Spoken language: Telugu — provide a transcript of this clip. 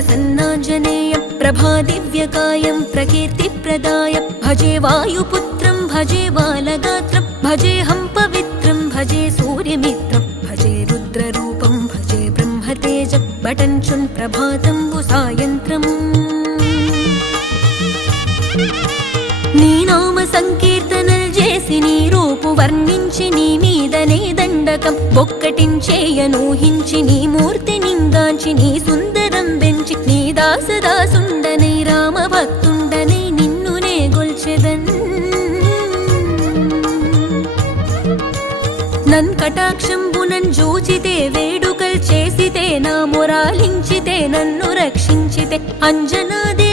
प्रसन्नाञ्जनेयं प्रभादिव्यकायं प्रकीर्तिप्रदायं भजे वायुपुत्रं भजे बालगात्रं भजेऽहं पवित्रं भजे सूर्यमित्रं भजे रुद्ररूपं भजे ब्रह्मतेजं बटञ्चुन् प्रभातं सायन्त्रम् నీ నామ సంకీర్తనలు చేసి నీ రూపు వర్ణించి నీ మీదనే దండకం ఒక్కటించేయనూహించి నీ మూర్తి నింగాంచి నీ సుందరం పెంచి నీ దాసదాసుండనై రామ భక్తుండనై నిన్నునే గొల్చెదన్ నన్ కటాక్షంబునన్ జూచితే వేడుకల్ చేసితే నా మొరాలించితే నన్ను రక్షించితే అంజనాదే